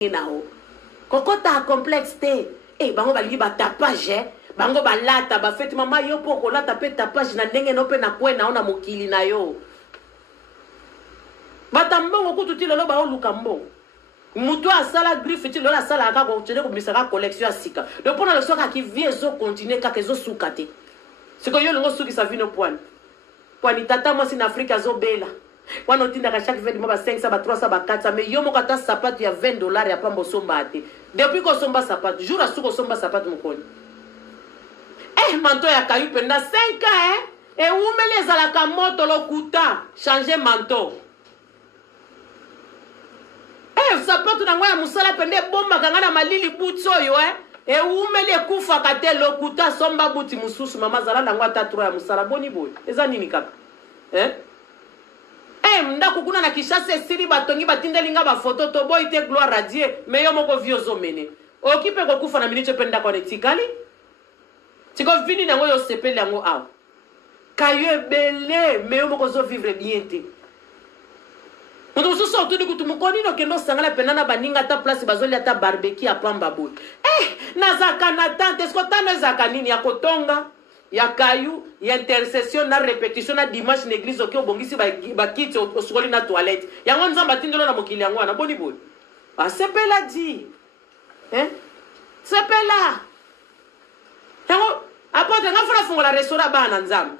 nao kokota complexe te bango balingi ba tapage bango balata ba fete mama yo poko lata pe tapage na ndenge no pe na kwena ona mokili na yo batambongo kututi lelo ba oluka mbongo mutu asala griffe ti lelo asala ka ko tene ko misaka collection asika le pona le soka ki vie zo continuer ka kezo sukate siko yo longo suki sa vino poani tata mo sin Afrika zo bela wana tindaka chaque veille mo ba 500 ba 300 ba 400 mais yo mo kata sapato ya $20 ya pambo somba ate depuis ko somba sapato jour a suko somba sapato mokoni manteau ya kayu penda 5 ans et umele ezalaka moto lokuta changer manteau sapato na ngoya musala pende bomba kanga na malili butso yo et umele kufa kate lokuta somba buti mususu mama zala na ngwa 3 ya musala boni boy eza nini kaka ndako kuna na Kishasa siri batongi batindelinga ba photo to boy te gloire à Dieu mais yo moko viozo mene okipe ko kufa na minute penda ko netikali tiko vini na ngoyo sepele yango aw kayo bele mais yo moko zo vivre bien te mutu so so tuni kutu mukoni no kendo sangala penana baninga ta place bazoli ata barbecue apamba boy nazaka na tante esko tano ezaka nini ya kotonga ya kayu ya intercession na répétition na dimanche na église oki obongisi ba kiti osukoli na toilette yango nzamba tindelo na mokili yango na boni boy asepela di sepela yango apote nga fona fungola restaurant bana nzambe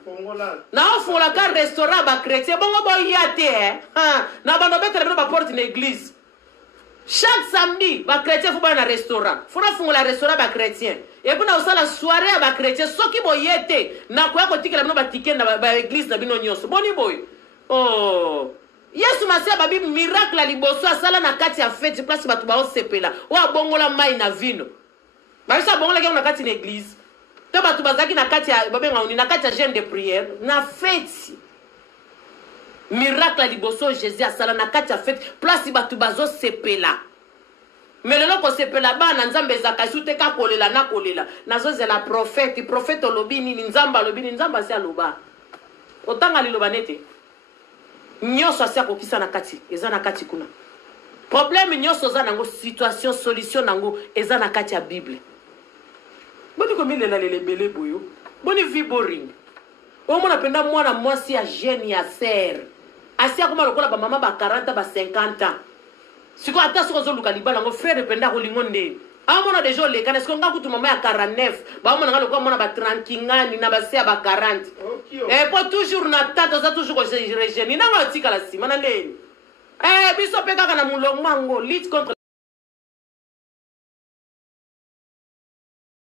na ofungola ka restaurant ba chrétien bongo boya te na bando betere bino ba porte na église chaque samedi ba chrétien fo bana na restaurant fona fungola restaurant ba chrétien et buna osala soirée ya ba chrétien soki boyete na ko yako tikela bino ba ticket na ba église na bino nyonso boni boy Yesu masia babi miracle liboso asala na kati ya fête place batu ba osepela o abongola mai na vino ba bisa bongola ke na kati na église to batu bazaki na kati ya babenga uni na kati ya jeûne de prière na fête miracle liboso Jésus asala na kati ya fête place batu bazo sepela mais le loko sepela bana nzambe zakasute ka kolela na kolela nazo zela prophète olobini nzamba lobini nzamba sia loba otanga liloba nete nyoso asia kokisa na kati eza na kati kuna problème nyoso za nango situation solution nango eza na kati ya Bible boni komile na lelebele boyo boni vie boring o mona penda mwana mwasi ya jeune ya ser asia kuma lokola ba mama ba 40 ba 50 ans siko ata siko zo luka libala ngo frère penda ko lingonde amona deja le kana siko ngakutu mama ya 49 ba mona ngalo ko mona ba 30 kingani na ba sia ba 40 et pour toujours na tata za toujours ko jeune nanga tika la sima na ndeni biso peka kana mulongo mango lit contre